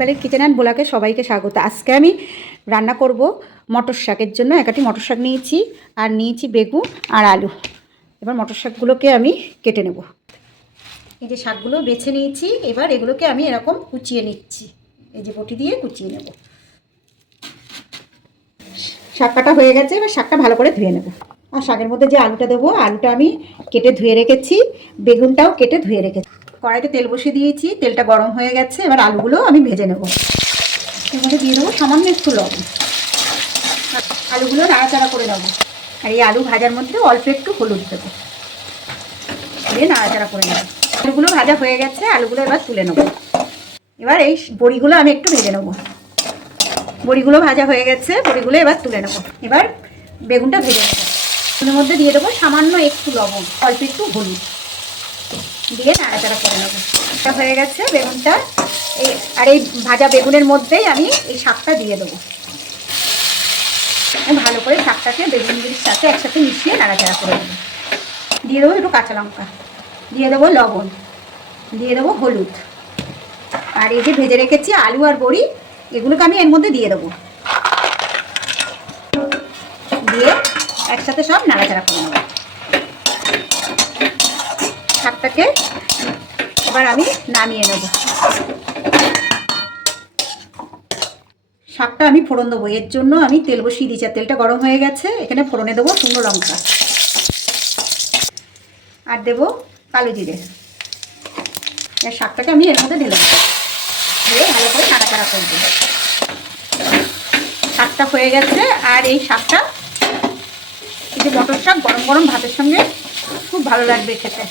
Palette kitchen and ভোলাকে সবাইকে স্বাগত। আজকে আমি রান্না করব মটর শাকের জন্য। একাটি মটর শাক নিয়েছি আর নিয়েছি বেগুন আর আলু। এবার মটর শাকগুলোকে আমি কেটে নেব। এই যে শাকগুলো বেছে নিয়েছি, এবার এগুলোকে আমি এরকম কুচিয়ে নিচ্ছি। এই যে বটি দিয়ে কুচিয়ে নেব। শাক কাটা হয়ে গেছে, এবার শাকটা ভালো করে ধুয়ে নেব। আর শাকের মধ্যে যে আলুটা দেবো, আলুটা আমি কেটে ধুয়ে রেখেছি, বেগুনটাও কেটে ধুয়ে রেখেছি। কড়াইতে তেল বসিয়ে দিয়েছি, তেলটা গরম হয়ে গেছে। এবার আলুগুলো আমি ভেজে নেব। এর মধ্যে দিয়ে দেবো সামান্য একটু লবণ। আলুগুলো নাড়াচাড়া করে নেবো। আর এই আলু ভাজার মধ্যে অল্প একটু হলুদ দেবো, দিয়ে নাড়াচাড়া করে নেবো। আলুগুলো ভাজা হয়ে গেছে, আলুগুলো এবার তুলে নেবো। এবার এই বড়িগুলো আমি একটু ভেজে নেবো। বড়িগুলো ভাজা হয়ে গেছে, বড়িগুলো এবার তুলে নেবো। এবার বেগুনটা ভেজে নেবো। এর মধ্যে দিয়ে দেবো সামান্য একটু লবণ, অল্প একটু হলুদ, দিয়ে নাড়াচাড়া করে নেবো। এটা হয়ে গেছে বেগুনটা। এই ভাজা বেগুনের মধ্যেই আমি এই শাকটা দিয়ে দেবো। ভালো করে শাকটাকে বেগুনগুলির সাথে একসাথে মিশিয়ে নাড়াচাড়া করে দেবো। দিয়ে দেবো একটু কাঁচা লঙ্কা, দিয়ে দেবো লবণ, দিয়ে দেবো হলুদ। আর এই যে ভেজে রেখেছি আলু আর বড়ি, এগুলোকে আমি এর মধ্যে দিয়ে দেবো। দিয়ে একসাথে সব নাড়াচাড়া করে নেবো। শাকটাকে এবার আমি নামিয়ে নেব। শাকটা আমি ফোড়ন দেবো, এর জন্য আমি তেল বসিয়ে দিয়েছি। আর তেলটা গরম হয়ে গেছে, এখানে ফোড়নে দেবো শুকনো লঙ্কা আর দেবো কালো জিরে। এর শাকটাকে আমি এর মধ্যে ঢেলে দেবো, দিয়ে ভালো করে নাড়াচাড়া করে দেবো। শাকটা হয়ে গেছে। আর এই শাকটা, এই যে মটর শাক, গরম গরম ভাতের সঙ্গে খুব ভালো লাগবে খেতে।